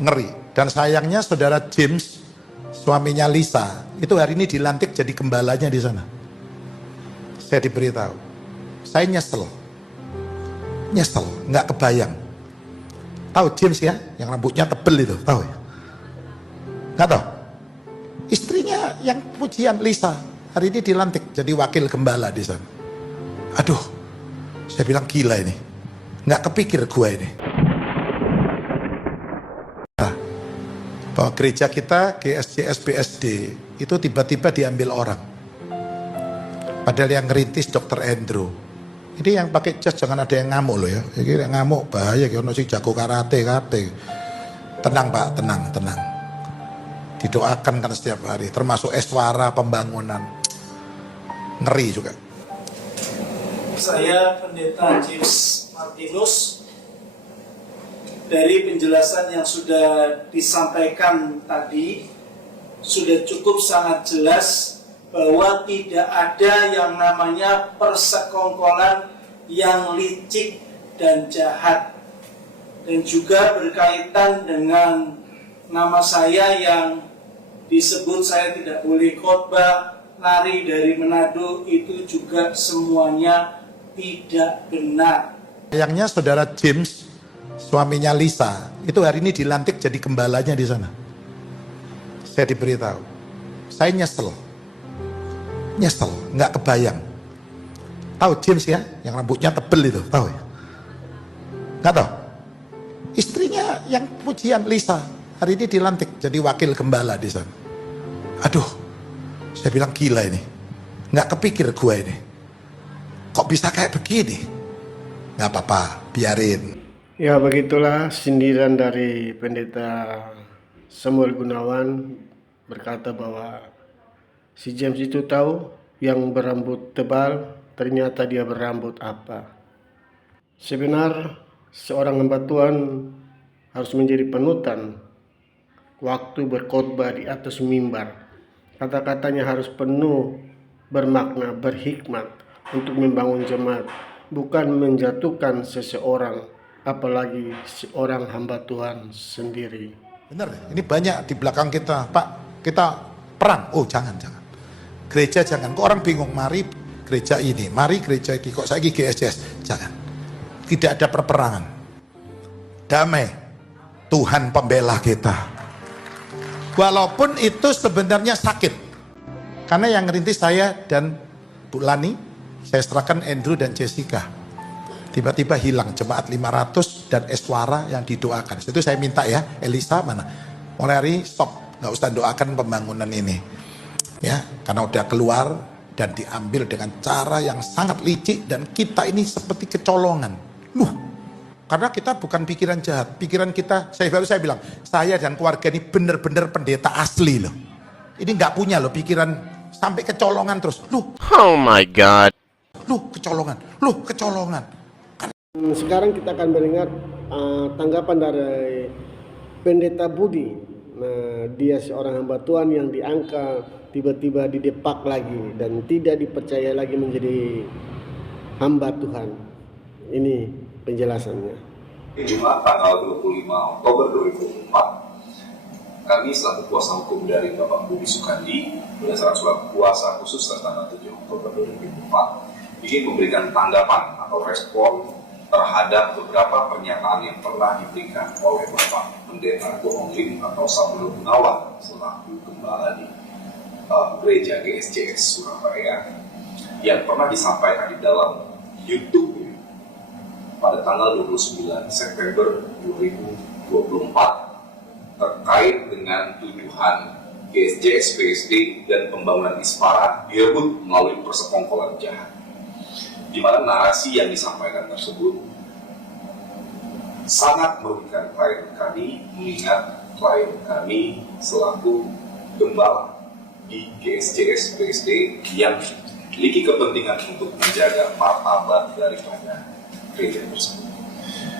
ngeri. Dan sayangnya saudara James, suaminya Lisa, itu hari ini dilantik jadi gembalanya di sana. Saya diberitahu. Saya nyesel, nggak kebayang. Tahu James ya, yang rambutnya tebel itu, tahu ya? Nggak tahu? Istrinya yang pujian Lisa, hari ini dilantik jadi wakil gembala di sana. Aduh, saya bilang gila ini, nggak kepikir gua ini. Bahwa gereja kita, GSJS BSD, itu tiba-tiba diambil orang. Padahal yang ngerintis Dr. Andrew. Ini yang pakai jas jangan ada yang ngamuk loh ya. Ini yang ngamuk bahaya, kalau si jago karate. Tenang Pak, tenang. Didoakan kan setiap hari, termasuk Eswara pembangunan. Ngeri juga. Saya Pendeta James Martinus. Dari penjelasan yang sudah disampaikan tadi, sudah cukup sangat jelas bahwa tidak ada yang namanya persekongkolan yang licik dan jahat. Dan juga berkaitan dengan nama saya yang disebut saya tidak boleh khotbah, lari dari Manado, itu juga semuanya tidak benar. Sayangnya saudara James, suaminya Lisa, itu hari ini dilantik jadi gembalanya di sana. Saya diberitahu. Saya nyesel, nggak kebayang. Tahu James ya, yang rambutnya tebel itu, tahu ya? Nggak tahu? Istrinya yang pujian Lisa, hari ini dilantik jadi wakil gembala di sana. Aduh, saya bilang gila ini, nggak kepikir gua ini. Kok bisa kayak begini? Nggak apa-apa, biarin. Ya, begitulah sindiran dari Pendeta Samuel Gunawan berkata bahwa si James itu tahu yang berambut tebal, ternyata dia berambut apa. Sebenarnya seorang hamba Tuhan harus menjadi panutan waktu berkhotbah di atas mimbar. Kata-katanya harus penuh bermakna, berhikmat untuk membangun jemaat, bukan menjatuhkan seseorang, apalagi seorang hamba Tuhan sendiri. Benar, ini banyak di belakang kita, Pak, kita perang. Oh jangan. Gereja jangan, kok orang bingung, mari gereja ini, mari gereja ini, kok saya GSJS, jangan. Tidak ada perperangan. Damai, Tuhan pembela kita. Walaupun itu sebenarnya sakit. Karena yang ngerintis saya dan Bu Lani, saya serahkan Andrew dan Jessica. Tiba-tiba hilang jemaat 500 dan Eswara yang didoakan. Itu saya minta ya, Elisa mana? Mulai hari stop, nggak usah doakan pembangunan ini. Ya, karena udah keluar dan diambil dengan cara yang sangat licik dan kita ini seperti kecolongan. Karena kita bukan pikiran jahat, pikiran kita, saya bilang, saya dan keluarga ini benar-benar pendeta asli loh. Ini nggak punya loh pikiran sampai kecolongan terus. Oh my God. Kecolongan. Sekarang kita akan mendengar tanggapan dari Pendeta Budi. Nah, dia seorang hamba Tuhan yang diangkat, tiba-tiba didepak lagi dan tidak dipercaya lagi menjadi hamba Tuhan. Ini penjelasannya. Jumat tanggal 25 Oktober 2004, kami selaku kuasa hukum dari Bapak Budi Sukandi berdasarkan surat kuasa khusus tanggal 7 Oktober 2004 ingin memberikan tanggapan atau respon terhadap beberapa pernyataan yang pernah diberikan oleh Bapak Pendeta Gohongling atau Samuel Gunawan selaku gembala di gereja GSJS Surabaya yang pernah disampaikan di dalam YouTube pada tanggal 29 September 2024 terkait dengan tuduhan GSJS PSD dan pembangunan Ispara direbut melalui persekongkolan jahat, di mana narasi yang disampaikan tersebut sangat merugikan klien kami, mengingat klien kami selaku gembala di GSJS PSD yang memiliki kepentingan untuk menjaga martabat daripada gereja tersebut.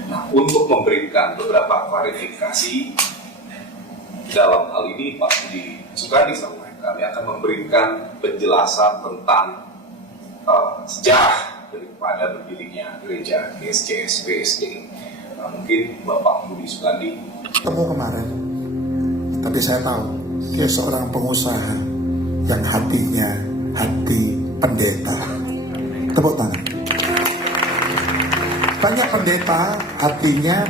Nah, untuk memberikan beberapa klarifikasi dalam hal ini, Pak Budi Sukandi kami akan memberikan penjelasan tentang sejarah daripada berdirinya gereja GSJS PSD. Nah, mungkin Bapak Budi Sukandi ketemu kemarin, tapi saya tahu dia seorang pengusaha yang hatinya hati pendeta. Tepuk tangan. Banyak pendeta hatinya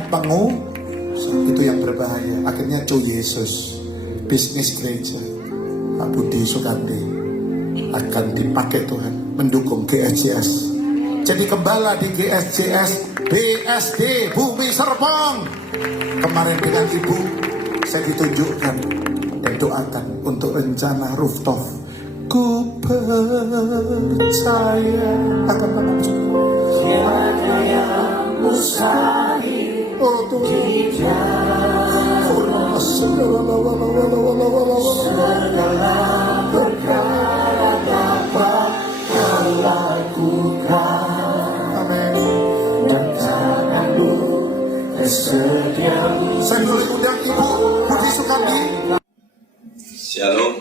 itu yang berbahaya. Akhirnya Yesus, bisnis gereja Pak Budi Sukandi akan dipakai Tuhan mendukung GSJS. Jadi gembala di GSJS BSD Bumi Serpong. Kemarin dengan ibu saya ditunjukkan dan doakan untuk rencana rooftop. Ku percaya akan menunjuk tiada yang mustahil. Oh Tuhan, segala perkara dapat Kau lakukan. Amin. Dan tangan-Mu tersedia. Saya boleh undang Ibu Budi Sukandi. Shalom,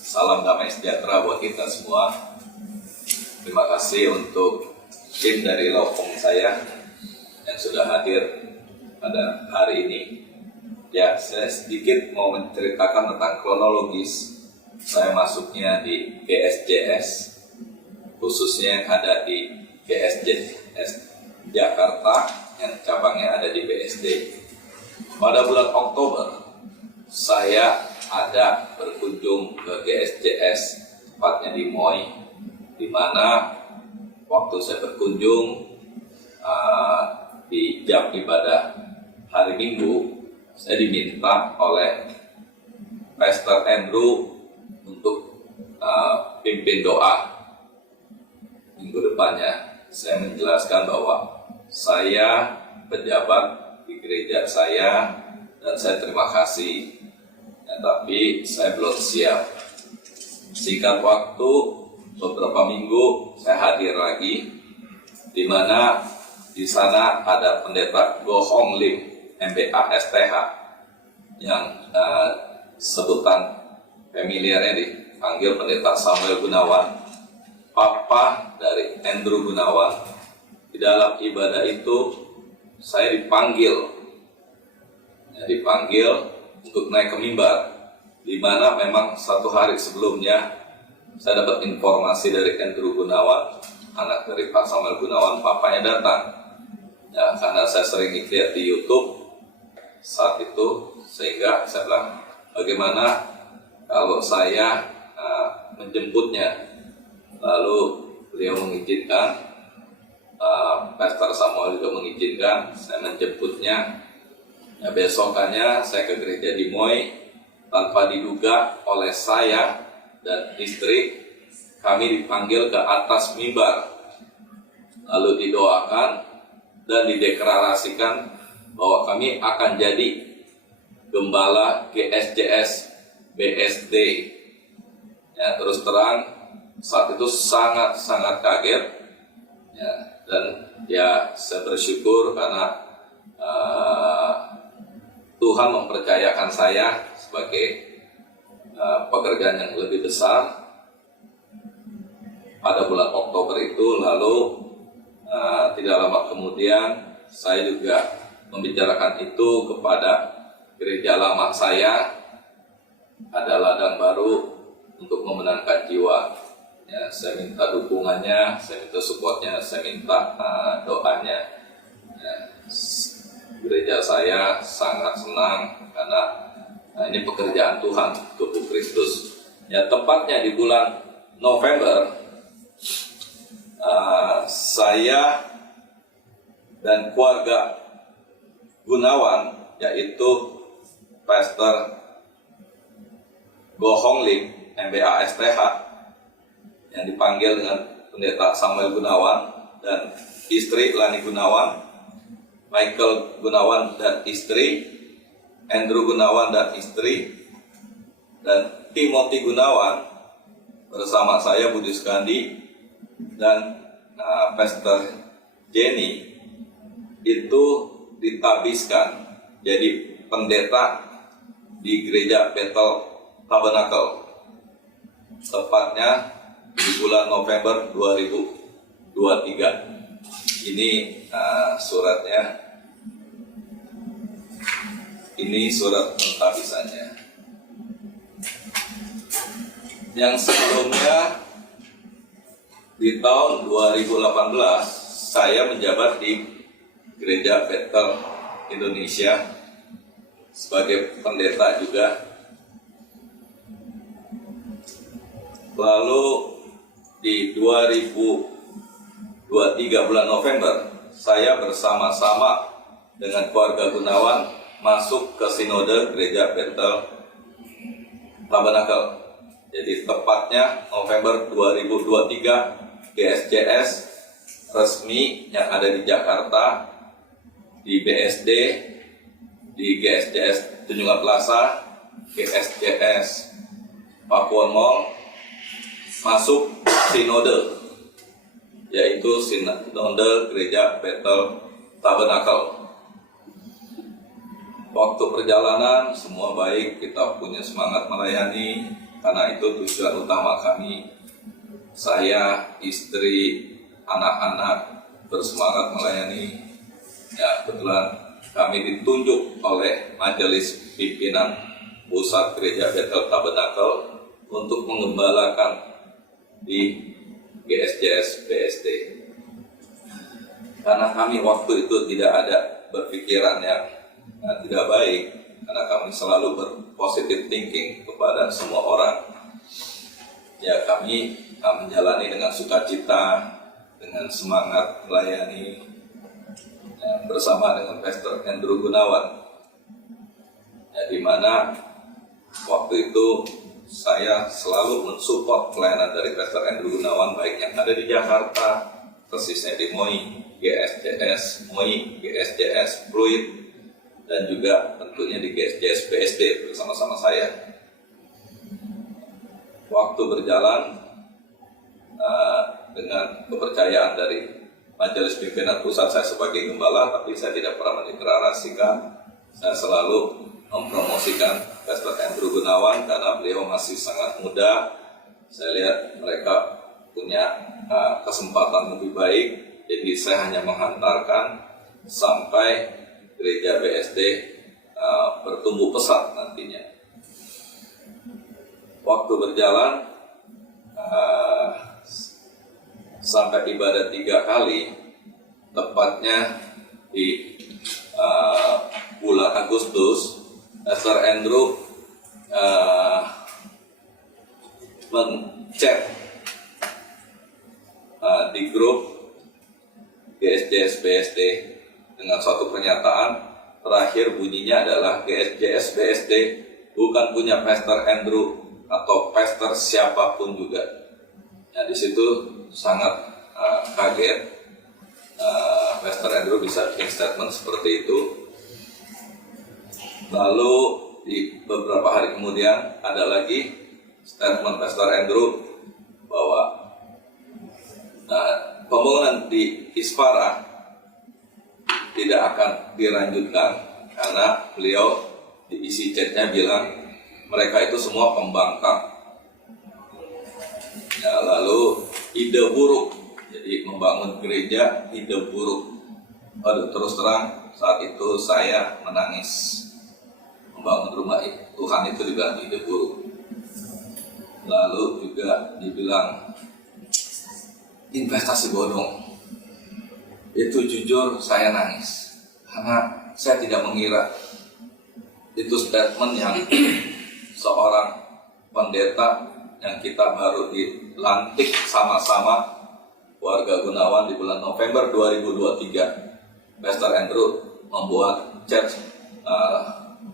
salam damai sejahtera buat kita semua. Terima kasih untuk tim dari Laupung saya yang sudah hadir pada hari ini. Ya, saya sedikit mau menceritakan tentang kronologis saya masuknya di GSJS, khususnya yang ada di GSJS Jakarta yang cabangnya ada di BSD. Pada bulan Oktober saya ada berkunjung ke GSJS, tepatnya di Moi, di mana waktu saya berkunjung di jam ibadah hari Minggu, saya diminta oleh Pastor Andrew untuk pimpin doa minggu depannya. Saya menjelaskan bahwa saya pejabat di gereja saya dan saya terima kasih, tapi saya belum siap. Singkat waktu, beberapa minggu saya hadir lagi, di mana di sana ada pendeta Go Hong Lim, MBA STH, yang sebutan familiarnya dipanggil pendeta Samuel Gunawan, papa dari Andrew Gunawan. Di dalam ibadah itu saya dipanggil untuk naik ke mimbar, di mana memang satu hari sebelumnya saya dapat informasi dari Andrew Gunawan, anak dari Pak Samuel Gunawan, papanya datang. Ya, karena saya sering lihat di YouTube saat itu, sehingga saya bilang, bagaimana kalau saya menjemputnya? Lalu beliau mengizinkan, Pastor Samuel juga mengizinkan saya menjemputnya. Ya, besokannya saya ke gereja di Moi, tanpa diduga oleh saya dan istri, kami dipanggil ke atas mimbar, lalu didoakan dan dideklarasikan bahwa kami akan jadi gembala GSJS BSD. Ya, terus terang saat itu sangat kaget, ya, dan ya saya bersyukur karena Tuhan mempercayakan saya sebagai pekerjaan yang lebih besar pada bulan Oktober itu. Lalu tidak lama kemudian saya juga membicarakan itu kepada gereja lama saya, ada ladang baru untuk memenangkan jiwa. Ya, saya minta dukungannya, saya minta supportnya, saya minta doanya. Ya, gereja saya sangat senang karena ini pekerjaan Tuhan, tubuh Kristus. Ya, tepatnya di bulan November, saya dan keluarga Gunawan, yaitu Pastor Go Hong Lim, MBA STH, yang dipanggil dengan pendeta Samuel Gunawan, dan istri Lani Gunawan, Michael Gunawan dan istri, Andrew Gunawan dan istri, dan Timothy Gunawan bersama saya Budi Sukandi dan Pastor Jenny itu ditabiskan jadi pendeta di gereja Bethel Tabernacle, tepatnya di bulan November 2023. Ini suratnya. ini surat penghabisannya. Yang sebelumnya di tahun 2018 saya menjabat di Gereja Bethel Indonesia sebagai pendeta juga. Lalu di 2023 bulan November saya bersama-sama dengan keluarga Gunawan masuk ke sinode Gereja Bethel Tabernakel. Jadi tepatnya November 2023 GSJS resmi yang ada di Jakarta, di BSD, di GSJS Tunjungan Plaza, GSJS Pakuwon Mall, masuk sinode, yaitu sinode Gereja Bethel Tabernakel. Waktu perjalanan semua baik, kita punya semangat melayani, karena itu tujuan utama kami. Saya, istri, anak-anak bersemangat melayani. Ya, kebetulan kami ditunjuk oleh Majelis Pimpinan Pusat Gereja Bethel Tabernakel untuk mengembalakan di GSJS BSD. Karena kami waktu itu tidak ada berpikiran yang tidak baik, karena kami selalu berpositive thinking kepada semua orang. Ya, kami menjalani dengan sukacita, dengan semangat melayani, ya, bersama dengan Pastor Andrew Gunawan, ya, di mana waktu itu saya selalu mensupport pelayanan dari Pastor Andrew Gunawan, baik yang ada di Jakarta, persisnya di MOI, GSJS MOI, GSJS Fluid, dan juga tentunya di GSJS BSD bersama-sama saya. Waktu berjalan dengan kepercayaan dari Majelis Pimpinan Pusat saya sebagai gembala, tapi saya tidak pernah mendeklarasikan. Saya selalu mempromosikan Pastor Andrew Gunawan karena beliau masih sangat muda. Saya lihat mereka punya kesempatan lebih baik, jadi saya hanya menghantarkan sampai Gereja BSD bertumbuh pesat nantinya. Waktu berjalan sampai ibadah 3 kali, tepatnya di bulan Agustus, Pastor Andrew men-chat di grup GSJS BSD dengan suatu pernyataan. Terakhir bunyinya adalah GSJS BSD bukan punya Pastor Andrew atau pastor siapapun juga. Nah, di situ sangat kaget Pastor Andrew bisa bikin statement seperti itu. Lalu di beberapa hari kemudian ada lagi statement Pastor Andrew bahwa pembangunan di Isfara tidak akan dilanjutkan karena beliau di isi chatnya bilang mereka itu semua pembangkang. Ya, lalu ide buruk, jadi membangun gereja ide buruk. Aduh, terus terang saat itu saya menangis. Membangun rumah Tuhan itu dibilang ide buruk. Lalu juga dibilang investasi bodong. Itu jujur saya nangis karena saya tidak mengira itu statement yang seorang pendeta yang kita baru dilantik sama-sama warga Gunawan di bulan November 2023, Pastor Andrew membuat chat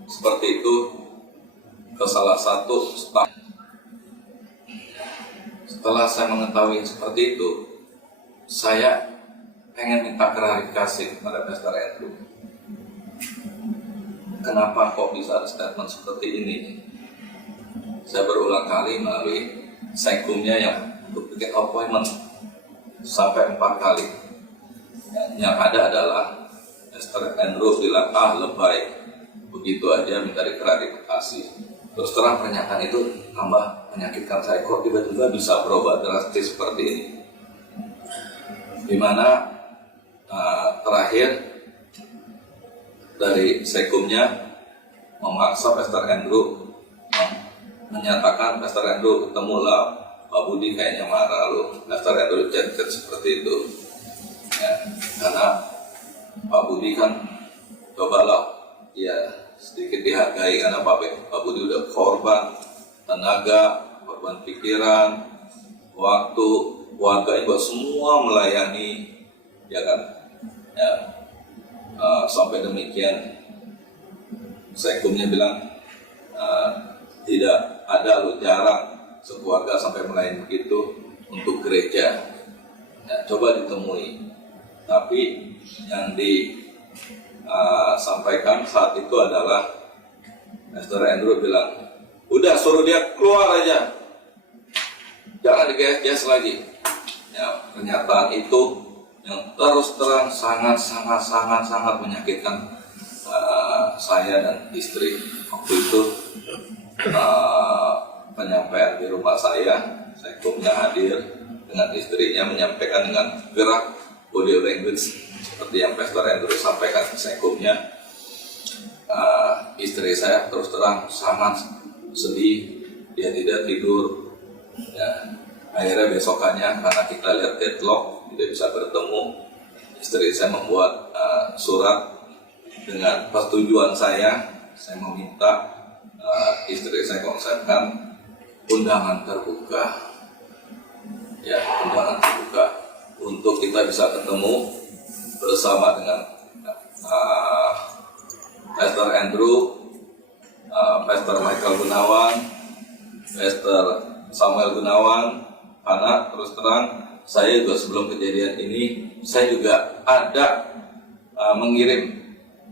seperti itu ke salah satu staf. Setelah saya mengetahui seperti itu, saya pengen minta klarifikasi kepada Pastor Andrew. Kenapa kok bisa ada statement seperti ini? Saya berulang kali melalui sekumnya yang untuk bikin appointment sampai 4 kali. Yang ada adalah Pastor Andrew bilang, lebay, begitu aja minta diklarifikasi. Terus terang pernyataan itu tambah menyakitkan saya, kok tiba-tiba bisa berubah drastis seperti ini. Dimana terakhir dari sekumnya memaksa Pastor Andrew menyatakan Pastor Andrew ketemulah Pak Budi kayaknya marah loh, Pastor Andrew chat seperti itu ya, karena Pak Budi kan cobalah ya sedikit dihargai karena Pak Budi udah korban tenaga, korban pikiran, waktu, warga juga semua melayani ya kan ya, sampai demikian Sekumnya bilang tidak ada loh, jarang sekeluarga sampai melayani begitu untuk gereja ya, coba ditemui. Tapi yang disampaikan saat itu adalah Pastor Andrew bilang, udah suruh dia keluar aja, jangan digas-gas lagi ya. Pernyataan itu yang terus terang sangat menyakitkan saya dan istri. Waktu itu penyampaian di rumah saya kumnya hadir dengan istrinya, menyampaikan dengan gerak body language seperti yang Pastor Andrew sampaikan ke sekumnya. Istri saya terus terang sangat sedih, dia tidak tidur ya. Akhirnya besokannya karena kita lihat deadlock tidak bisa bertemu, istri saya membuat surat dengan persetujuan saya meminta istri saya konsepkan undangan terbuka ya, undangan terbuka untuk kita bisa ketemu bersama dengan Pastor Andrew, Pastor Michael Gunawan, Pastor Samuel Gunawan. Karena terus terang saya juga sebelum kejadian ini saya juga ada mengirim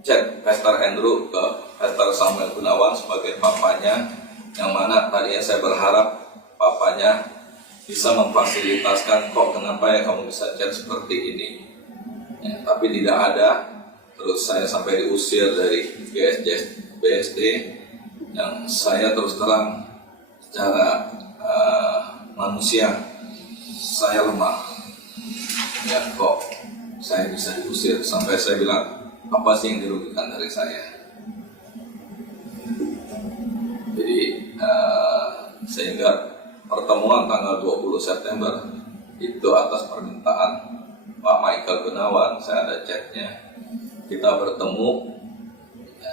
chat Pastor Andrew ke Pastor Samuel Gunawan sebagai papanya, yang mana tadinya saya berharap papanya bisa memfasilitakan, kok kenapa ya kamu bisa chat seperti ini ya, tapi tidak ada. Terus saya sampai diusir dari BSD yang saya terus terang secara manusia saya lemah ya, kok saya bisa diusir. Sampai saya bilang, apa sih yang dirugikan dari saya? Jadi sehingga pertemuan tanggal 20 September itu atas permintaan Pak Michael Gunawan, saya ada chatnya, kita bertemu ya,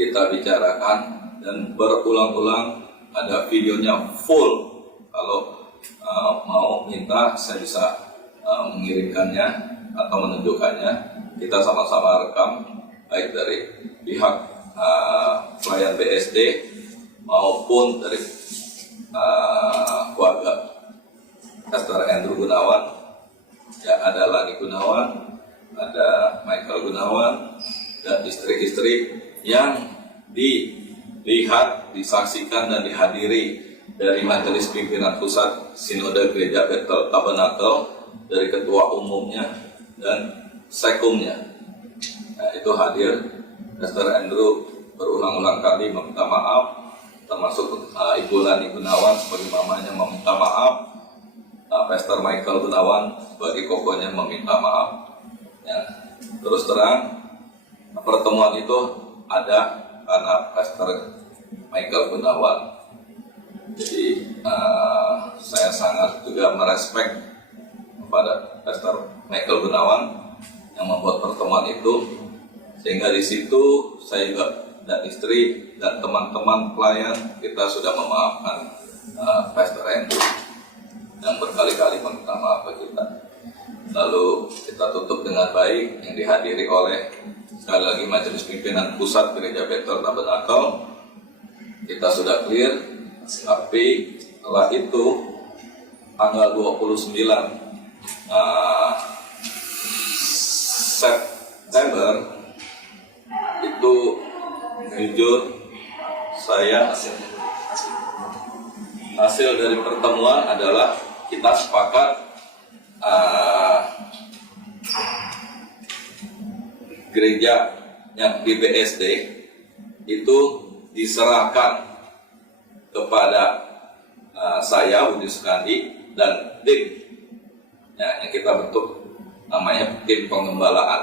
kita bicarakan dan berulang-ulang, ada videonya full. Kalau mau minta saya bisa mengirimkannya atau menunjukkannya. Kita sama-sama rekam baik dari pihak pelayan BSD maupun dari keluarga Pastor Andrew Gunawan ya, ada Lani Gunawan, ada Michael Gunawan, dan istri-istri yang dilihat, disaksikan dan dihadiri dari Majelis Pimpinan Pusat Sinode Gereja Bethel Tabernakel, dari ketua umumnya dan sekumnya. Nah, itu hadir. Pastor Andrew berulang-ulang kali meminta maaf, termasuk Ibu Lani Gunawan sebagai mamanya meminta maaf, Pastor Michael Gunawan sebagai kokonya meminta maaf ya. Terus terang pertemuan itu ada karena Pastor Michael Gunawan. Jadi saya sangat juga merespek kepada Pastor Michael Gunawan yang membuat pertemuan itu, sehingga di situ saya juga dan istri dan teman-teman pelayan kita sudah memaafkan Pastor Andrew yang berkali-kali meminta maaf ke kita. Lalu kita tutup dengan baik yang dihadiri oleh sekali lagi Majelis Pimpinan Pusat Gereja Bethel Tabernakel. Kita sudah clear, tapi setelah itu tanggal 29 September itu jujur saya hasil dari pertemuan adalah kita sepakat gereja yang di BSD itu diserahkan kepada saya Budi Sukandi dan tim ya, yang kita bentuk namanya tim pengembalaan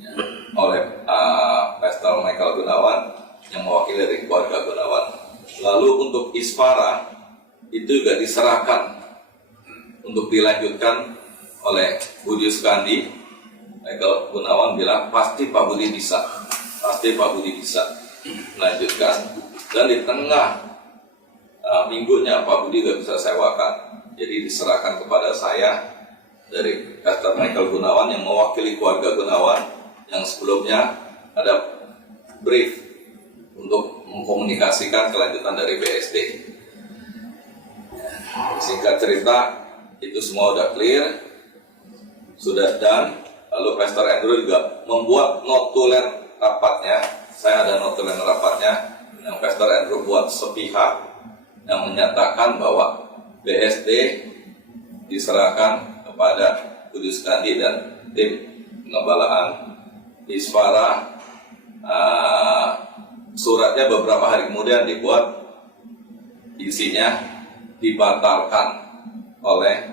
ya, oleh Pastor Pastor Michael Gunawan yang mewakili dari keluarga Gunawan. Lalu untuk isfara itu juga diserahkan untuk dilanjutkan oleh Budi Sukandi. Michael Gunawan bilang pasti Pak Budi bisa melanjutkan. Dan di tengah minggunya Pak Budi gak bisa sewakan, jadi diserahkan kepada saya dari Pastor Michael Gunawan yang mewakili keluarga Gunawan yang sebelumnya ada brief untuk mengkomunikasikan kelanjutan dari BSD. Singkat cerita, itu semua udah clear, sudah done. Lalu Pastor Andrew juga membuat notulen rapatnya. Saya ada notulen rapatnya yang Pastor Andrew buat sepihak yang menyatakan bahwa BSD diserahkan kepada Budi Sukandi dan tim pengembalaan isfara. Suratnya beberapa hari kemudian dibuat, isinya dibatalkan oleh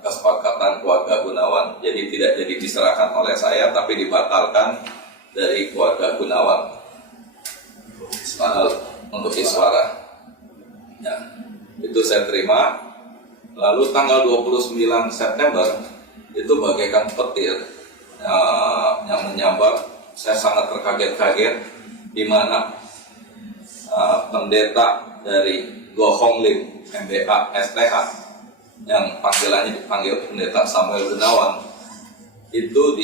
kesepakatan keluarga Gunawan. Jadi tidak jadi diserahkan oleh saya, tapi dibatalkan dari keluarga Gunawan untuk isfara. Ya, itu saya terima. Lalu tanggal 29 September itu bagaikan petir yang menyambar. Saya sangat terkaget-kaget di mana pendeta dari Go Hong Lim MBA STH yang panggilannya dipanggil pendeta Samuel Gunawan itu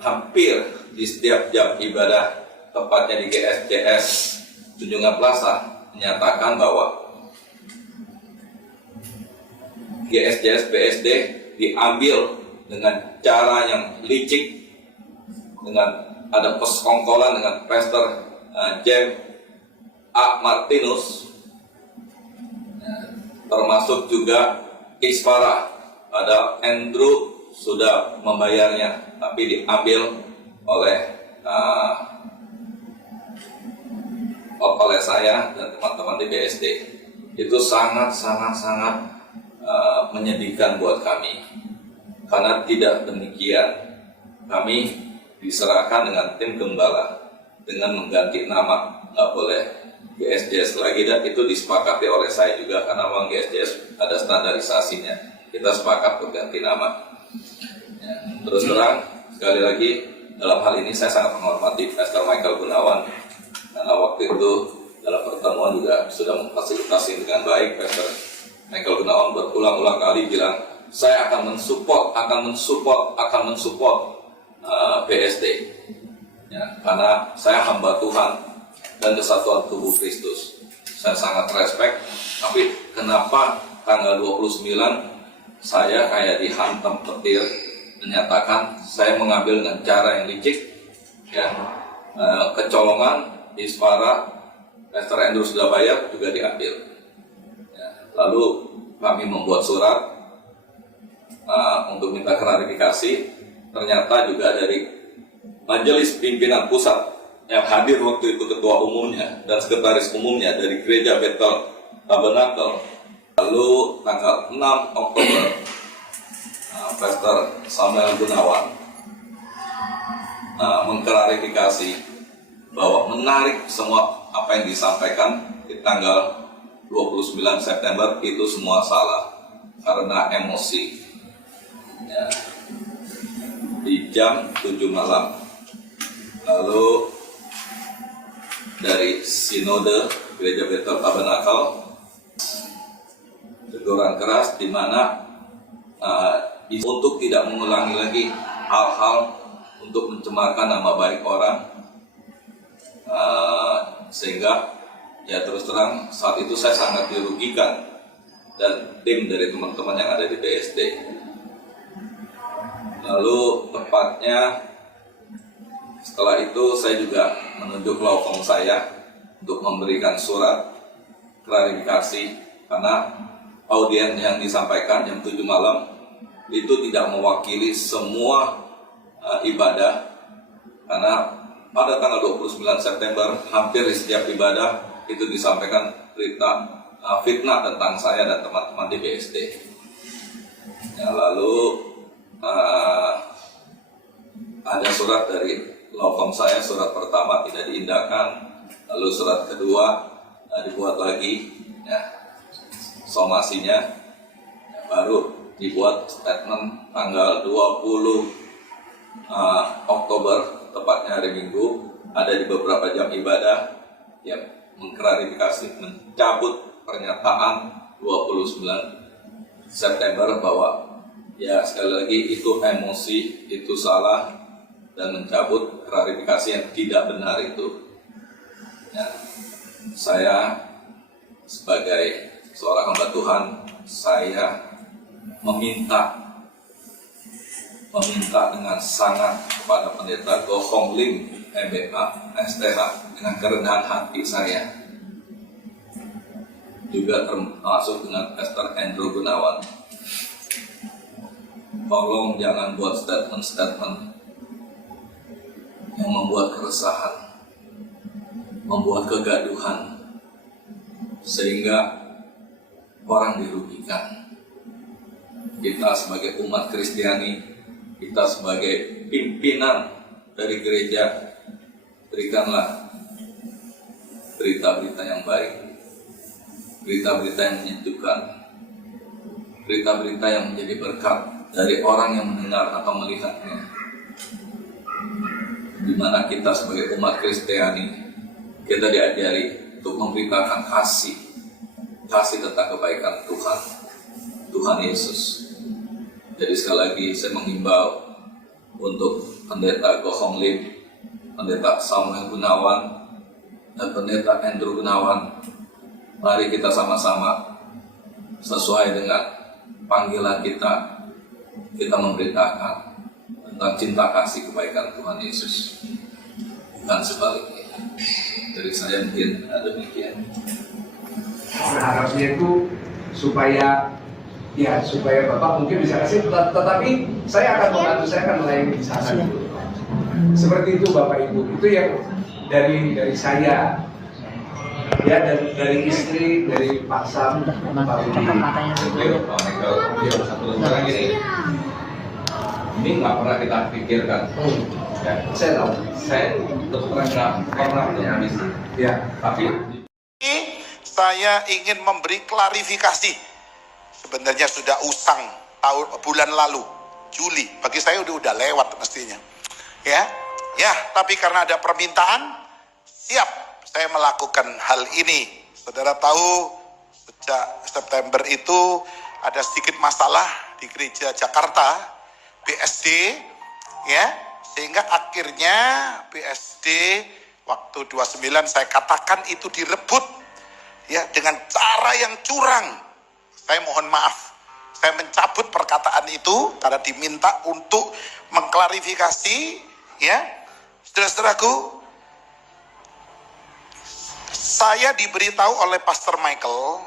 hampir di setiap jam ibadah, tepatnya di GSJS Tunjungan Plaza, menyatakan bahwa GSJS BSD diambil dengan cara yang licik, dengan ada persekongkolan dengan Pastor James A. Martinus, termasuk juga isfara. Ada Andrew sudah membayarnya, tapi diambil oleh saya dan teman-teman di BSD. Itu sangat menyedihkan buat kami, karena tidak demikian kami diserahkan dengan tim gembala dengan mengganti nama, nggak boleh GSJS lagi, dan itu disepakati oleh saya juga karena memang GSJS ada standarisasinya. Kita sepakat untuk ganti nama. Ya, terus terang sekali lagi dalam hal ini saya sangat menghormati Pastor Michael Gunawan karena waktu itu dalam pertemuan juga sudah memfasilitasi dengan baik. Pastor Michael Gunawan berulang-ulang kali bilang saya akan mensupport BSD, ya, karena saya hamba Tuhan dan kesatuan tubuh Kristus. Saya sangat respect, tapi kenapa tanggal 29 saya kayak dihantam petir, menyatakan saya mengambil dengan cara yang licik, ya, kecolongan, isfara, Pastor Andrew sudah bayar juga diambil. Ya, lalu kami membuat surat untuk minta klarifikasi. Ternyata juga dari majelis pimpinan pusat yang hadir waktu itu, ketua umumnya dan sekretaris umumnya dari Gereja Bethel Tabernacle. Lalu tanggal 6 Oktober Pastor Samuel Gunawan mengklarifikasi bahwa menarik semua apa yang disampaikan di tanggal 29 September itu semua salah karena emosi. Ya, di jam 7 malam. Lalu dari Sinode Gereja Bethel Tabernacle teguran keras di mana untuk tidak mengulangi lagi hal-hal untuk mencemarkan nama baik orang, sehingga ya terus terang saat itu saya sangat dirugikan dan tim dari teman-teman yang ada di BSD. Lalu tepatnya setelah itu saya juga menunjuk law firm saya untuk memberikan surat klarifikasi karena audien yang disampaikan jam 7 malam itu tidak mewakili semua ibadah, karena pada tanggal 29 September hampir di setiap ibadah itu disampaikan berita fitnah tentang saya dan teman-teman di BSD. Ya, lalu ada surat dari law firm saya surat pertama tidak diindahkan, lalu surat kedua dibuat lagi, ya, somasinya baru dibuat statement tanggal 20 Oktober, tepatnya hari Minggu, ada di beberapa jam ibadah yang mengklarifikasi, mencabut pernyataan 29 September bahwa ya sekali lagi itu emosi, itu salah, dan mencabut klarifikasi yang tidak benar itu. Ya, saya sebagai seorang hamba Tuhan, saya meminta dengan sangat kepada Pendeta Go Hong Lim, MBA, STH, dengan kerendahan hati saya, juga termasuk dengan Pastor Andrew Gunawan, tolong jangan buat statement-statement yang membuat keresahan, membuat kegaduhan, sehingga orang dirugikan. Kita sebagai umat Kristiani, kita sebagai pimpinan dari gereja, berikanlah berita-berita yang baik, berita-berita yang menyejukkan, berita-berita yang menjadi berkat dari orang yang mendengar atau melihatnya. Di mana kita sebagai umat Kristiani, kita diajari untuk memberitakan kasih tentang kebaikan Tuhan Yesus. Jadi sekali lagi saya menghimbau untuk Pendeta Go Hong Lim, Pendeta Samuel Gunawan, dan Pendeta Andrew Gunawan, mari kita sama-sama sesuai dengan panggilan kita memberitakan tentang cinta kasih kebaikan Tuhan Yesus, bukan sebaliknya. Dari saya mungkin demikian. Berharapnya itu supaya Bapak mungkin bisa kasih, tetapi saya akan membantu, saya akan melayani di sana dulu. Seperti itu Bapak Ibu, itu yang dari saya, ya, dari istri, dari Pak Sam, Pak Budi. Ini nggak pernah kita pikirkan. Ya, Saya tahu. saya terus terang pernah menulis, Ya. tapi Saya ingin memberi klarifikasi. Sebenarnya sudah usang bulan lalu, Juli. Bagi saya udah lewat mestinya. Ya, tapi karena ada permintaan, siap saya melakukan hal ini. Saudara tahu, sejak September itu ada sedikit masalah di gereja Jakarta, BSD, ya, sehingga akhirnya BSD waktu 29 saya katakan itu direbut, ya, dengan cara yang curang. Saya mohon maaf, saya mencabut perkataan itu karena diminta untuk mengklarifikasi, ya. Saudara-saudaraku, saya diberitahu oleh Pastor Michael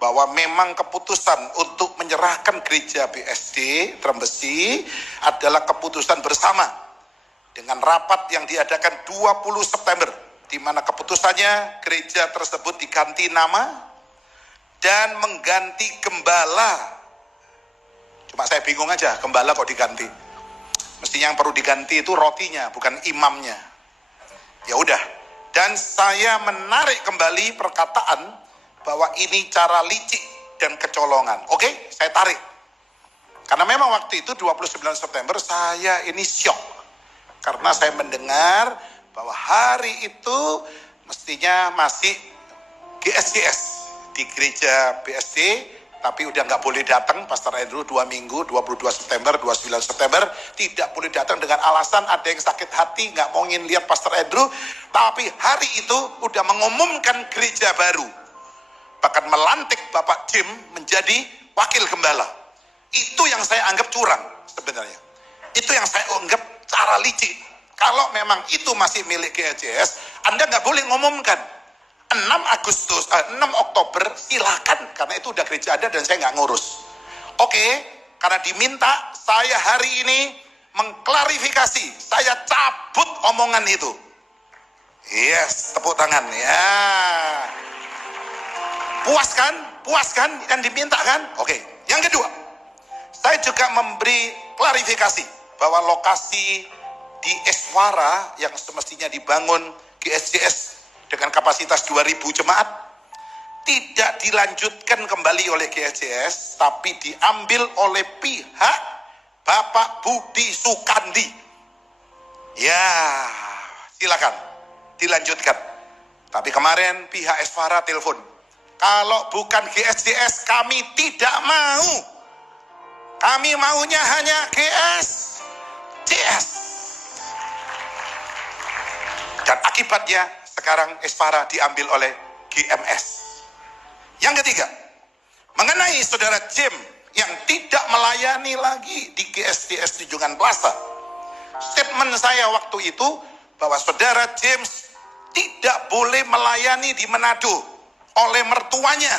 bahwa memang keputusan untuk menyerahkan gereja BSD Trembesi adalah keputusan bersama dengan rapat yang diadakan 20 September, di mana keputusannya gereja tersebut diganti nama dan mengganti gembala. Cuma saya bingung aja, gembala kok diganti? Mestinya yang perlu diganti itu rotinya, bukan imamnya. Ya udah. Dan saya menarik kembali perkataan bahwa ini cara licik dan kecolongan. Oke, saya tarik. Karena memang waktu itu 29 September saya ini syok. Karena saya mendengar bahwa hari itu mestinya masih GSGS di gereja BSD, tapi udah nggak boleh datang. Pastor Andrew 2 minggu, 22 September, 29 September, tidak boleh datang dengan alasan ada yang sakit hati, nggak mau ingin lihat Pastor Andrew. Tapi hari itu udah mengumumkan gereja baru, bahkan melantik Bapak Jim menjadi wakil gembala. Itu yang saya anggap curang sebenarnya. Itu yang saya anggap cara licik. Kalau memang itu masih milik GSGS, Anda nggak boleh ngumumkan. 6 Oktober silakan, karena itu udah gereja ada dan saya nggak ngurus. Oke, karena diminta, saya hari ini mengklarifikasi, saya cabut omongan itu. Yes, tepuk tangan ya. Puas kan diminta kan? Oke. Yang kedua, saya juga memberi klarifikasi bahwa lokasi di Eswara yang semestinya dibangun GSJS dengan kapasitas 2.000 jemaat tidak dilanjutkan kembali oleh GSJS, tapi diambil oleh pihak Bapak Budi Sukandi. Ya, silakan dilanjutkan. Tapi kemarin pihak Eswara telepon, kalau bukan GSJS kami tidak mau. Kami maunya hanya GSJS. Dan akibatnya sekarang Eswara diambil oleh GMS. Yang ketiga, mengenai saudara Jim yang tidak melayani lagi di GSJS Tunjungan Plaza. Statement saya waktu itu bahwa saudara James tidak boleh melayani di Manado oleh mertuanya.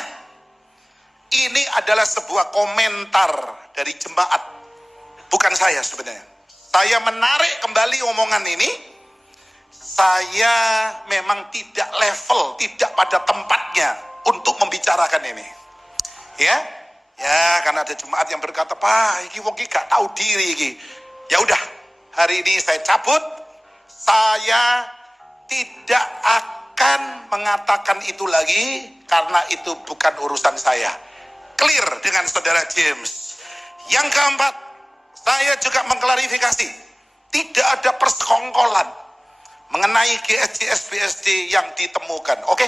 Ini adalah sebuah komentar dari jemaat, bukan saya sebenarnya. Saya menarik kembali omongan ini. Saya memang tidak level, tidak pada tempatnya untuk membicarakan ini. Ya, karena ada jemaat yang berkata, Pak, iki wong iki gak tahu diri iki. Ya udah, hari ini saya cabut. Saya tidak akan mengatakan itu lagi karena itu bukan urusan saya. Clear dengan saudara James. Yang keempat, saya juga mengklarifikasi, tidak ada persekongkolan mengenai GSJS BSD yang ditemukan. Oke,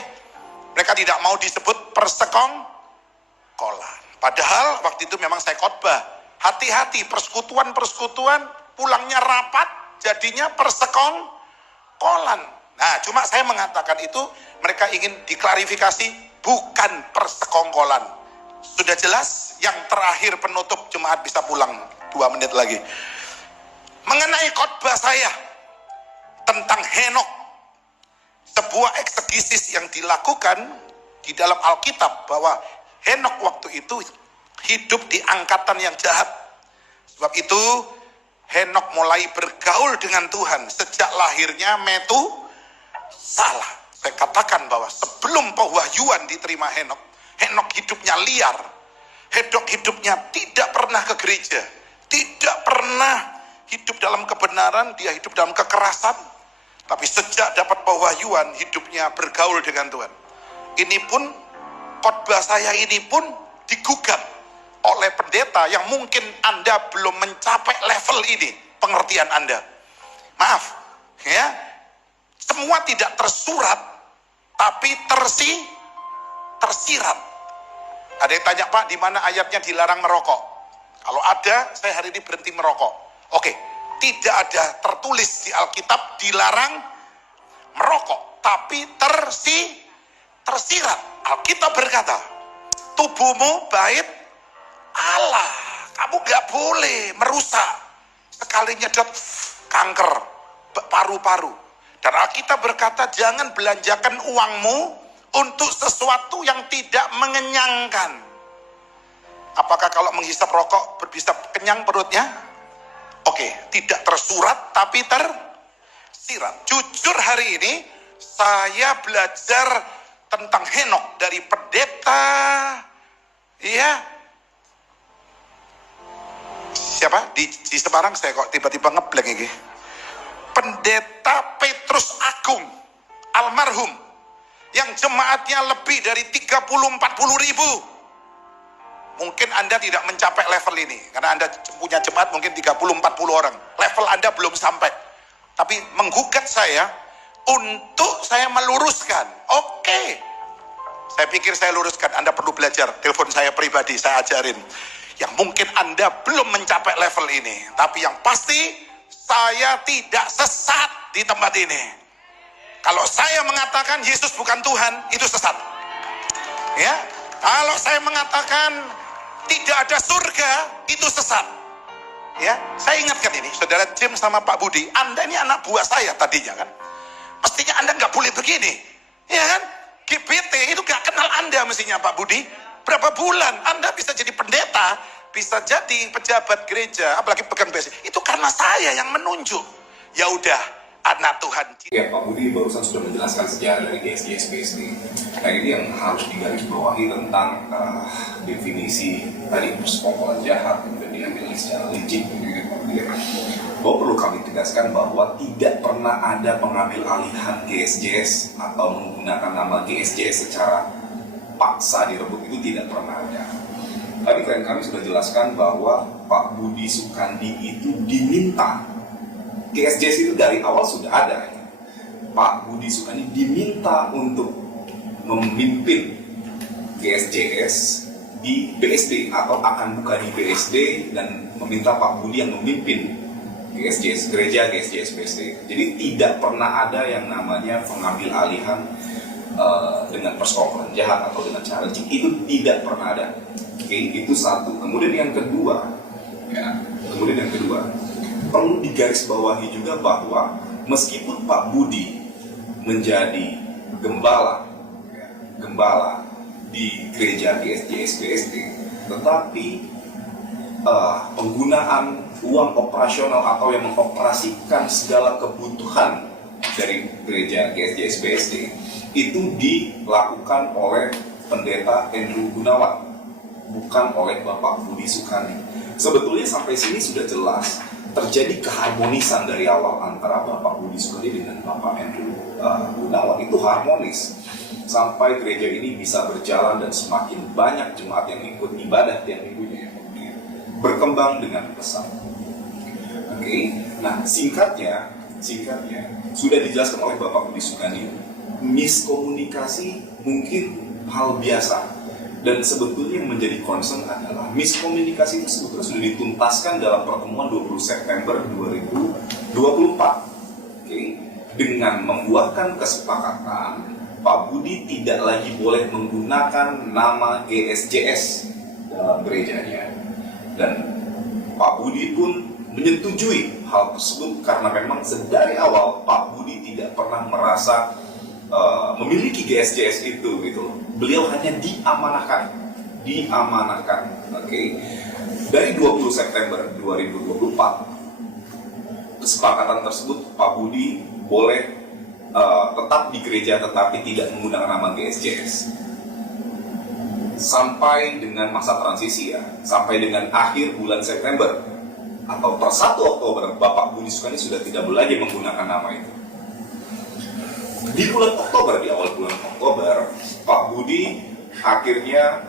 mereka tidak mau disebut persekongkolan. Padahal waktu itu memang saya khotbah, hati-hati persekutuan-persekutuan pulangnya rapat, jadinya persekongkolan. Nah, cuma saya mengatakan itu, mereka ingin diklarifikasi, bukan persekongkolan. Sudah jelas, yang terakhir penutup, jemaat bisa pulang 2 menit lagi. Mengenai khotbah saya tentang Henok, sebuah eksegesis yang dilakukan di dalam Alkitab bahwa Henok waktu itu hidup di angkatan yang jahat. Sebab itu Henok mulai bergaul dengan Tuhan sejak lahirnya salah. Saya katakan bahwa sebelum pewahyuan diterima Henok, Henok hidupnya liar. Henok hidupnya tidak pernah ke gereja, tidak pernah hidup dalam kebenaran, dia hidup dalam kekerasan. Tapi sejak dapat pewahyuan, hidupnya bergaul dengan Tuhan. Ini pun, khotbah saya ini pun digugat oleh pendeta yang mungkin Anda belum mencapai level ini, pengertian Anda. Maaf, ya, semua tidak tersurat, tapi tersirat. Ada yang tanya, Pak, di mana ayatnya dilarang merokok? Kalau ada, saya hari ini berhenti merokok. Oke, tidak ada tertulis di Alkitab dilarang merokok, tapi tersirat. Alkitab berkata, tubuhmu bait Allah, kamu gak boleh merusak. Sekali nyedot kanker paru-paru. Dan Alkitab berkata, jangan belanjakan uangmu untuk sesuatu yang tidak mengenyangkan. Apakah kalau menghisap rokok bisa kenyang perutnya? Oke, tidak tersurat tapi tersirat. Jujur hari ini saya belajar tentang Henok dari pendeta, ya, siapa di Semarang, saya kok tiba-tiba ngeblank ini. Pendeta Petrus Agung almarhum yang jemaatnya lebih dari 30-40 ribu. Mungkin Anda tidak mencapai level ini karena Anda punya jemaat mungkin 30-40 orang. Level Anda belum sampai. Tapi menggugat saya untuk saya meluruskan. Oke. Saya pikir saya luruskan. Anda perlu belajar. Telepon saya pribadi, saya ajarin. Yang mungkin Anda belum mencapai level ini. Tapi yang pasti saya tidak sesat di tempat ini. Kalau saya mengatakan Yesus bukan Tuhan, itu sesat. Ya. Kalau saya mengatakan tidak ada surga, itu sesat. Ya, saya ingatkan ini, saudara Jim sama Pak Budi, Anda ini anak buah saya tadinya kan. Mestinya Anda nggak boleh begini, ya kan? GBT itu nggak kenal Anda mestinya Pak Budi. Berapa bulan Anda bisa jadi pendeta, bisa jadi pejabat gereja, apalagi pegang besi. Itu karena saya yang menunjuk. Ya udah, anak Tuhan. Ya, Pak Budi barusan sudah menjelaskan sejarah dari GSJS BSD. Nah, ini yang harus digarisbawahi tentang definisi tadi persekongkolan jahat yang diambil secara legit. bahwa perlu kami tegaskan bahwa tidak pernah ada pengambil alihan GSJS atau menggunakan nama GSJS secara paksa direbut, itu tidak pernah ada. Tadi klien kami sudah jelaskan bahwa Pak Budi Sukandi itu diminta, GSJS itu dari awal sudah ada. Pak Budi Sukandi diminta untuk memimpin GSJS di BSD atau akan buka di BSD, dan meminta Pak Budi yang memimpin GSJS, gereja GSJS BSD. Jadi tidak pernah ada yang namanya pengambil alihan dengan persekongkolan jahat atau dengan cara licik, itu tidak pernah ada. Oke, itu satu. Kemudian yang kedua, perlu digarisbawahi juga bahwa meskipun Pak Budi menjadi gembala di gereja GSJS BSD, tetapi penggunaan uang operasional atau yang mengoperasikan segala kebutuhan dari gereja GSJS BSD itu dilakukan oleh pendeta Andrew Gunawan, bukan oleh Bapak Budi Sukandi. Sebetulnya sampai sini sudah jelas terjadi keharmonisan dari awal antara Bapak Budi Sukandi dengan Bapak Andrew Gunawan. Itu harmonis sampai gereja ini bisa berjalan dan semakin banyak jemaat yang ikut ibadah tiap minggunya, berkembang dengan pesat. Oke, nah singkatnya sudah dijelaskan oleh Bapak Budi Sukandi, miskomunikasi mungkin hal biasa, dan sebetulnya yang menjadi concern adalah miskomunikasi itu sebetulnya sudah dituntaskan dalam pertemuan 20 September 2024. Oke, dengan membuahkan kesepakatan Pak Budi tidak lagi boleh menggunakan nama GSJS dalam gerejanya, dan Pak Budi pun menyetujui hal tersebut karena memang sedari awal Pak Budi tidak pernah merasa memiliki GSJS itu gitu. Beliau hanya diamanahkan. Oke. Dari 20 September 2024 kesepakatan tersebut Pak Budi boleh tetap di gereja tetapi tidak menggunakan nama GSJS sampai dengan masa transisi, ya, sampai dengan akhir bulan September atau per 1 Oktober Bapak Budi Sukandi sudah tidak boleh lagi menggunakan nama itu. Di bulan Oktober, di awal bulan Oktober, Pak Budi akhirnya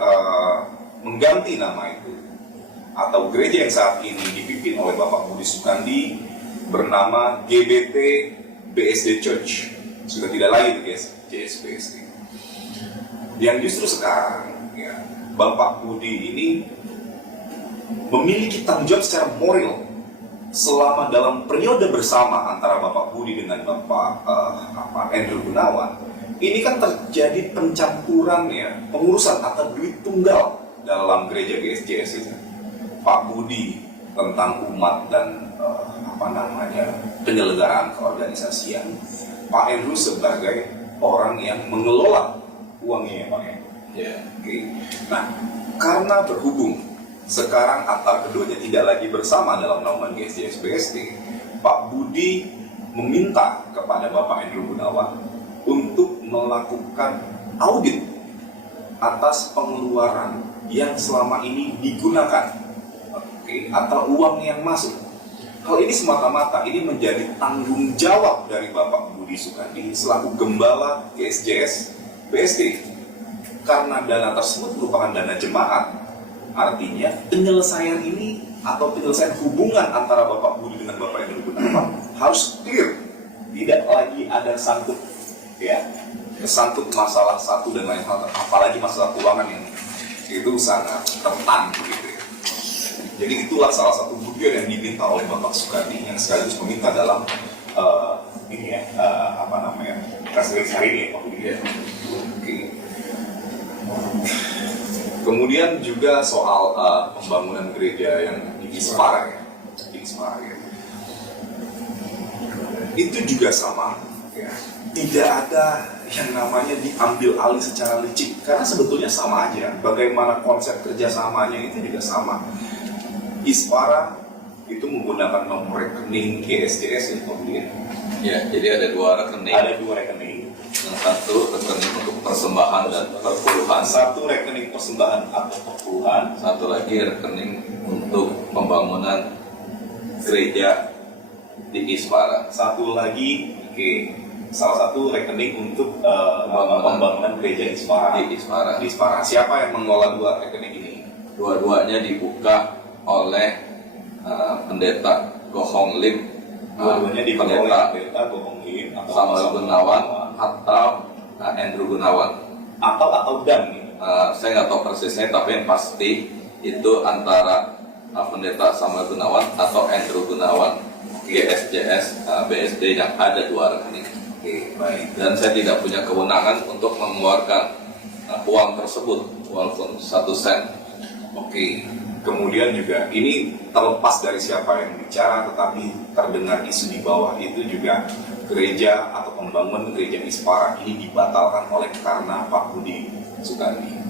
mengganti nama itu, atau gereja yang saat ini dipimpin oleh Bapak Budi Sukandi bernama GBT BSD Church. Sudah tidak lagi itu GSJS BSD. Yang justru sekarang, ya, Bapak Budi ini memiliki tanggung jawab secara moral selama dalam periode bersama antara Bapak Budi dengan Bapak Andrew Gunawan. Ini kan terjadi pencampuran, ya, pengurusan atau duit tunggal dalam gereja GSJS itu. Pak Budi tentang umat dan penyelenggaraan keorganisasian, Pak Andrew sebagai orang yang mengelola uangnya, Pak. Ya. Okay. Nah, karena berhubung sekarang antar keduanya tidak lagi bersama dalam naungan GSJS BSD, Pak Budi meminta kepada Bapak Andrew Gunawan untuk melakukan audit atas pengeluaran yang selama ini digunakan, atau uang yang masuk. Hal ini semata-mata ini menjadi tanggung jawab dari Bapak Budi Sukandi selaku gembala GSJS BSD, karena dana tersebut merupakan dana jemaat. Artinya penyelesaian ini atau penyelesaian hubungan antara Bapak Budi dengan Bapak Andrew Gunawan harus clear, tidak lagi ada sangkut, ya, kesangkut masalah satu dan lain hal, apalagi masalah keuangan yang itu sangat rentan begitu. Jadi itulah salah satu buktian yang diminta oleh Bapak Sukandi, yang sekaligus meminta dalam press release hari ini, Pak Budi. Oke. Kemudian juga soal pembangunan gereja yang di Ispara, ya. Itu juga sama, ya. Tidak ada yang namanya diambil alih secara licik, karena sebetulnya sama aja. Bagaimana konsep kerjasamanya itu juga sama. Ispara itu menggunakan nomor rekening GSJS, ya, kemudian. Ya, jadi ada dua rekening. Ada dua rekening. Yang satu rekening untuk persembahan dan perpuluhan. Satu rekening persembahan atau perpuluhan. Satu lagi rekening untuk pembangunan gereja di Ismara. Satu lagi, salah satu rekening untuk pembangunan gereja Ismara. Di Ismara. Di Ismara. Siapa yang mengelola dua rekening ini? Dua-duanya dibuka oleh pendeta Gohong Lim. Dua-duanya dibuka oleh pendeta pendeta Gohong Lim atau Samuel Gunawan atau Andrew Gunawan. atau dan nih. Saya nggak tahu persisnya, tapi yang pasti itu antara pendeta Samuel Gunawan atau Andrew Gunawan, GSJS BSD yang ada dua rekening. Baik. Dan saya tidak punya kewenangan untuk mengeluarkan uang tersebut walaupun 1 sen. Kemudian juga ini terlepas dari siapa yang bicara, tetapi terdengar isu di bawah itu juga gereja atau pembangunan gereja Ismara ini dibatalkan oleh karena Pak Budi Sukandi.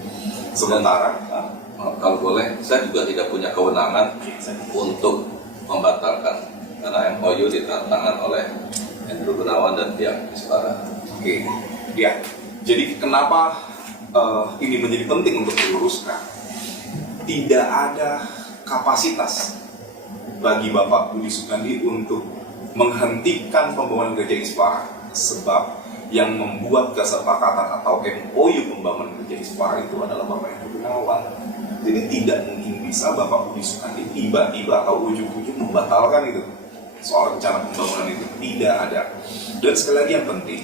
Sementara Kalau boleh, saya juga tidak punya kewenangan untuk membatalkan karena MOU ditandatangani oleh Andrew Gunawan dan pihak Ismara. Ya. Jadi kenapa ini menjadi penting untuk diluruskan? Tidak ada kapasitas bagi Bapak Budi Sukandi untuk menghentikan pembangunan gereja Ismara, sebab yang membuat kesepakatan atau MOU pembangunan gereja Ismara itu adalah Bapak Andrew Gunawan. Jadi tidak mungkin bisa Bapak Budi Sukandi tiba-tiba atau ujung-ujung membatalkan itu soal rencana pembangunan itu. Tidak ada. Dan sekali lagi yang penting,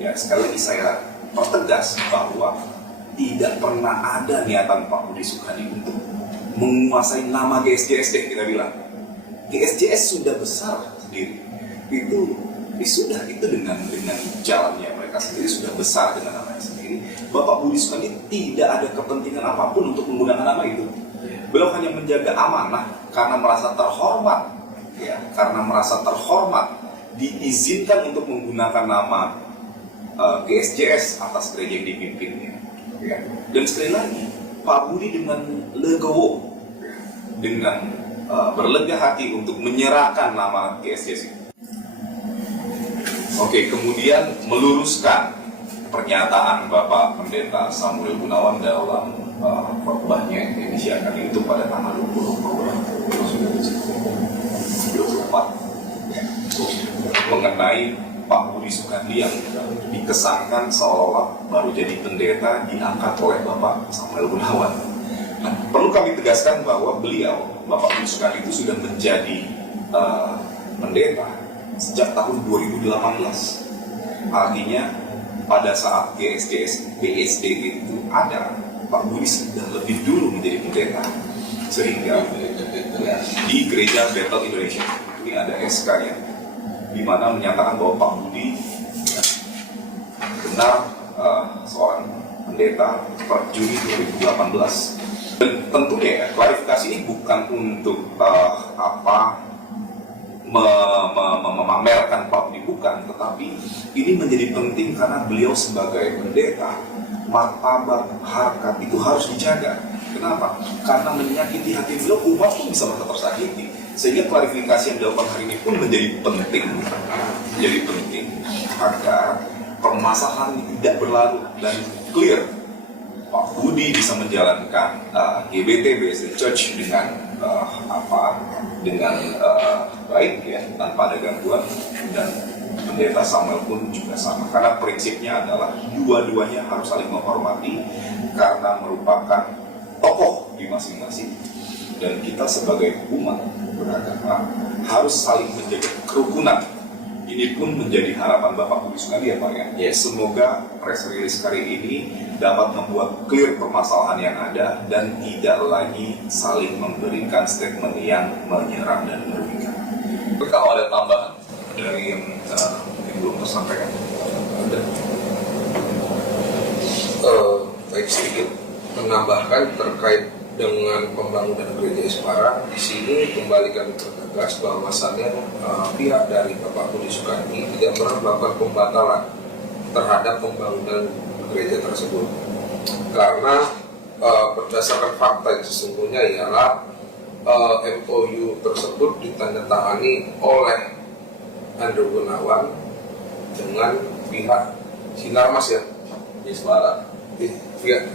ya sekali lagi saya pertegas bahwa tidak pernah ada niatan Pak Budi Sukandi untuk menguasai nama GSJS deh, kita bilang. GSJS sudah besar sendiri. Itu dengan jalannya mereka sendiri sudah besar dengan namanya sendiri. Bapak Budi Sukandi tidak ada kepentingan apapun untuk menggunakan nama itu. Beliau hanya menjaga amanah karena merasa terhormat, ya, karena merasa terhormat diizinkan untuk menggunakan nama GSJS atas gereja yang dipimpinnya. Ya. Dan sekali lagi, Pak Budi dengan legowo, dengan berlegah hati untuk menyerahkan nama GSJS itu. Kemudian meluruskan pernyataan Bapak Pendeta Samuel Gunawan dalam khotbahnya yang disiarkan itu pada tanggal 20 Oktober 2024 mengenai Pak Budi Sukandi yang dikesankan seolah-olah baru jadi pendeta diangkat oleh Bapak Samuel Gunawan. Nah, perlu kami tegaskan bahwa Bapak Budi Sukandi itu sudah menjadi pendeta sejak tahun 2018. Artinya pada saat GSJS BSD itu ada, Pak Budi sudah lebih dulu menjadi pendeta. Sehingga di Gereja Bethel Indonesia ini ada SK-nya, di mana menyatakan bahwa Pak Budi benar seorang pendeta per Juni 2018. Dan tentunya klarifikasi ini bukan untuk memamerkan Pak Budi, bukan, tetapi ini menjadi penting karena beliau sebagai pendeta, martabat, harkat itu harus dijaga. Kenapa? Karena menyakiti hati beliau, umat pun bisa merasa tersakiti. Sehingga klarifikasi yang dilakukan hari ini pun menjadi penting, agar permasalahan ini tidak berlarut dan clear. Pak Budi bisa menjalankan GBT BSD Church dengan baik, ya, tanpa ada gangguan, dan pendeta Samuel pun juga sama, karena prinsipnya adalah dua-duanya harus saling menghormati karena merupakan tokoh di masing-masing, dan kita sebagai umat beragama harus saling menjaga kerukunan. Ini pun menjadi harapan Bapak Budi Sukandi, ya Pak, ya. Yes. Semoga press release kali ini dapat membuat clear permasalahan yang ada dan tidak lagi saling memberikan statement yang menyerang dan merugikan. Kalau ada tambahan Dari yang belum tersampaikan, ada. Baik, sedikit menambahkan terkait dengan pembangunan gereja Ismara. Di sini kembali kami pertegas bahwasannya pihak dari Bapak Budi Sukandi tidak pernah melakukan pembatalan terhadap pembangunan gereja tersebut, karena berdasarkan fakta yang sesungguhnya ialah MOU tersebut ditandatangani oleh Andrew Gunawan dengan pihak Sinarmas, ya, Ismara. pihak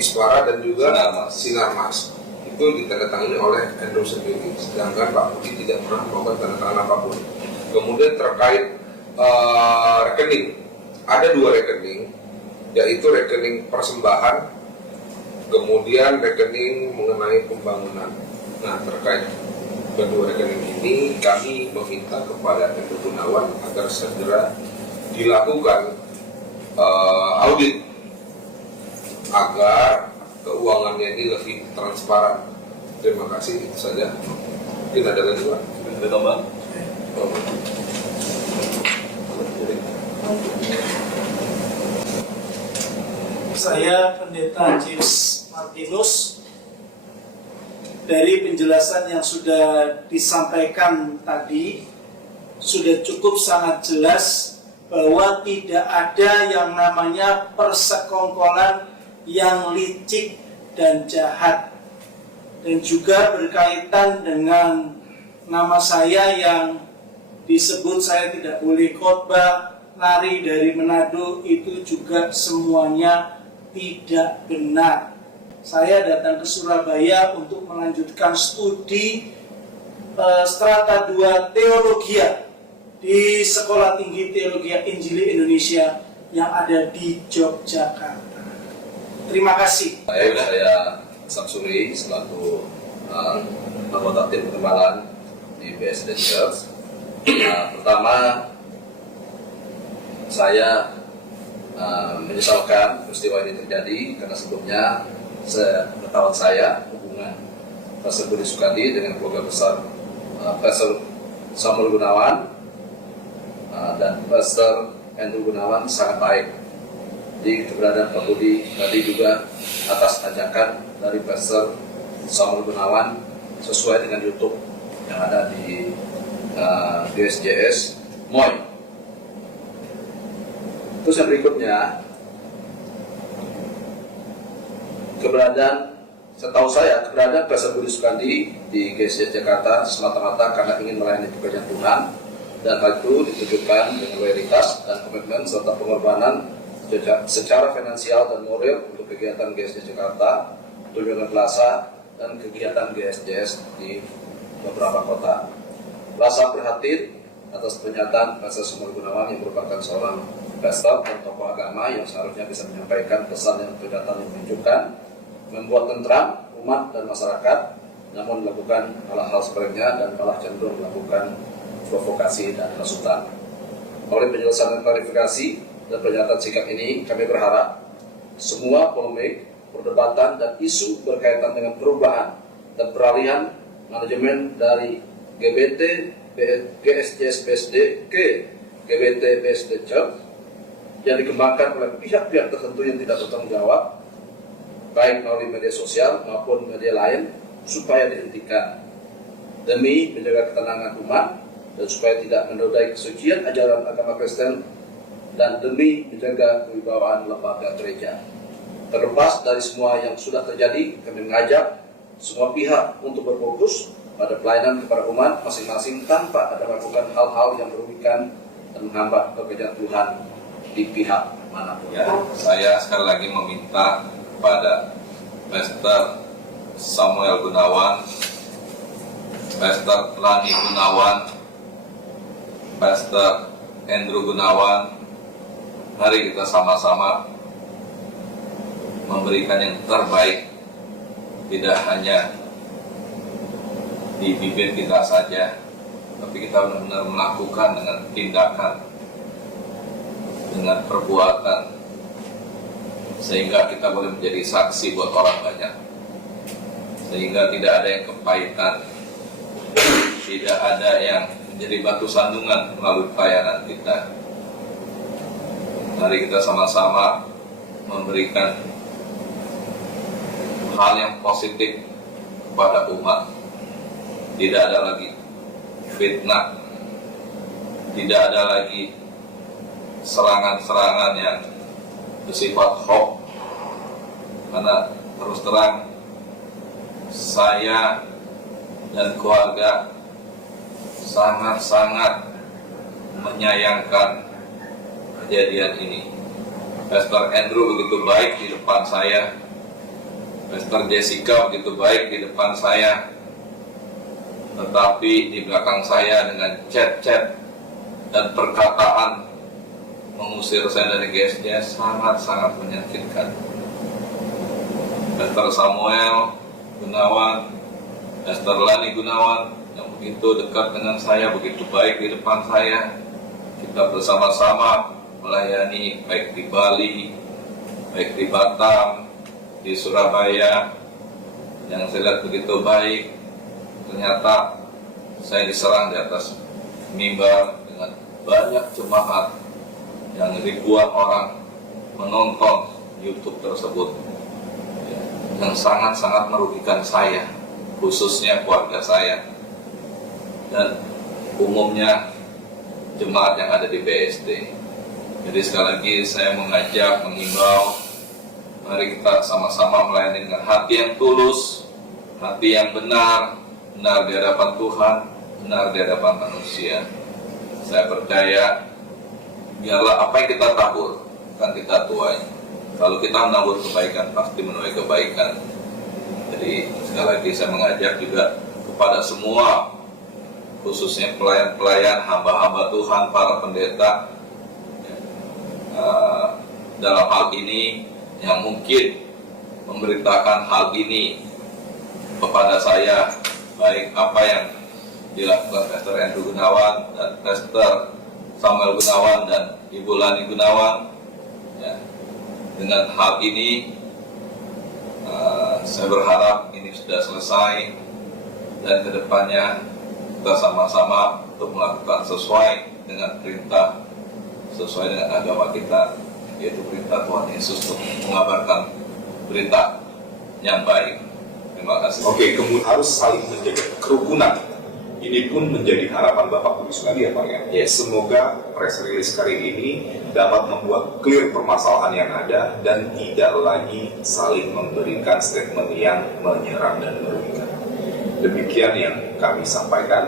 Ismara dan juga Sinarmas itu ditandatangani oleh Andrew sendiri, sedangkan Pak Budi tidak pernah melakukan tanda tangan apapun. Kemudian terkait rekening, ada 2 rekening, yaitu rekening persembahan, kemudian rekening mengenai pembangunan. Nah, terkait kedua rekening ini, kami meminta kepada Hendro Gunawan agar segera dilakukan audit agar keuangannya ini lebih transparan. Terima kasih, itu saja. Mungkin ada lagi, Pak? Ada tambah? Saya Pendeta James Martinus. Dari penjelasan yang sudah disampaikan tadi, sudah cukup sangat jelas bahwa tidak ada yang namanya persekongkolan yang licik dan jahat. Dan juga berkaitan dengan nama saya yang disebut saya tidak boleh khotbah, nari dari Manado, itu juga semuanya tidak benar. Saya datang ke Surabaya untuk melanjutkan studi strata 2 teologia di Sekolah Tinggi Teologi Injili Indonesia yang ada di Yogyakarta. Terima kasih. Saya Samsuri selaku anggota tim perkembangan di BSD Church. Pertama, saya menyesalkan peristiwa ini terjadi karena sebelumnya sepengetahuan saya hubungan Pastor Budi Sukandi dengan keluarga besar Pastor Samuel Gunawan dan Pastor Hendro Gunawan sangat baik. Di keberadaan Pak Budi tadi juga atas ajakan dari Pastor Samuel Gunawan sesuai dengan YouTube yang ada di GSJS Moy. Terus yang berikutnya, setahu saya keberadaan Pastor Budi Sukandi di GSJS Jakarta semata-mata karena ingin melayani pekerjaan Tuhan, dan hal itu ditujukan dengan loyalitas dan komitmen serta pengorbanan secara finansial dan moral untuk kegiatan GSJS Jakarta, tunjangan plaza, dan kegiatan GSJS di beberapa kota. Rasa prihatin atas pernyataan Pastor Samuel Gunawan yang merupakan seorang pastor dan tokoh agama yang seharusnya bisa menyampaikan pesan yang kelihatan yang menunjukkan, membuat tentram umat dan masyarakat, namun melakukan hal-hal sebaliknya dan malah cenderung melakukan provokasi dan hasutan. Oleh penjelasan dan klarifikasi dan pernyataan sikap ini, kami berharap semua polemik, perdebatan, dan isu berkaitan dengan perubahan dan peralihan manajemen dari GBT GSJS BSD ke GBT BSD Church yang dikembangkan oleh pihak-pihak tertentu yang tidak bertanggung jawab, baik melalui media sosial maupun media lain, supaya dihentikan demi menjaga ketenangan umat dan supaya tidak menodai kesucian ajaran agama Kristen dan demi menjaga kewibawaan lembaga gereja. Terlepas dari semua yang sudah terjadi, kami mengajak semua pihak untuk berfokus pada pelayanan kepada umat masing-masing tanpa ada melakukan hal-hal yang merugikan dan menghambat pekerjaan Tuhan di pihak manapun. Ya, saya sekali lagi meminta kepada Pastor Samuel Gunawan, Pastor Lani Gunawan, Pastor Hendro Gunawan, mari kita sama-sama memberikan yang terbaik, tidak hanya di bibir kita saja, tapi kita benar-benar melakukan dengan tindakan, dengan perbuatan, sehingga kita boleh menjadi saksi buat orang banyak, sehingga tidak ada yang kepahitan, tidak ada yang menjadi batu sandungan melalui pelayanan kita. Mari kita sama-sama memberikan hal yang positif kepada umat. Tidak ada lagi fitnah, tidak ada lagi serangan-serangan yang bersifat hoax. Karena terus terang saya dan keluarga sangat-sangat menyayangkan kejadian ini. Pastor Andrew begitu baik di depan saya, Pastor Jessica begitu baik di depan saya, tetapi di belakang saya dengan chat-chat dan perkataan mengusir saya dari GSJS sangat-sangat menyakitkan. Dr. Samuel Gunawan, Esther Lani Gunawan yang begitu dekat dengan saya, begitu baik di depan saya. Kita bersama-sama melayani baik di Bali, baik di Batam, di Surabaya, yang saya lihat begitu baik. Ternyata saya diserang di atas mimbar dengan banyak jemaat yang ribuan orang menonton YouTube tersebut, yang sangat-sangat merugikan saya, khususnya keluarga saya dan umumnya jemaat yang ada di BSD. Jadi sekali lagi saya mengajak, mengimbau, mari kita sama-sama melayani dengan hati yang tulus, hati yang benar, benar di hadapan Tuhan, benar di hadapan manusia. Saya percaya, biarlah apa yang kita tabur akan kita tuai. Kalau kita menabur kebaikan, pasti menuai kebaikan. Jadi sekali lagi saya mengajak juga kepada semua, khususnya pelayan-pelayan, hamba-hamba Tuhan, para pendeta, dalam hal ini yang mungkin memberitakan hal ini kepada saya, baik apa yang dilakukan Pastor Andrew Gunawan dan Pastor Samuel Gunawan dan Ibu Lani Gunawan, ya, dengan hal ini saya berharap ini sudah selesai dan kedepannya kita sama-sama untuk melakukan sesuai dengan perintah, sesuai dengan agama kita, yaitu perintah Tuhan Yesus untuk mengabarkan berita yang baik. Terima kasih. Oke, kemudian harus saling menjaga kerukunan. Ini pun menjadi harapan Bapak Budi Sukandi ya Pak ya. Yes. Semoga press release kali ini dapat membuat clear permasalahan yang ada dan tidak lagi saling memberikan statement yang menyerang dan merugikan. Demikian yang kami sampaikan.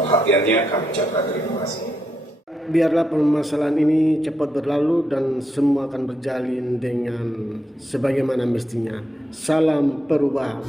Perhatiannya kami ucapkan terima kasih. Biarlah permasalahan ini cepat berlalu dan semua akan berjalin dengan sebagaimana mestinya. Salam perubahan.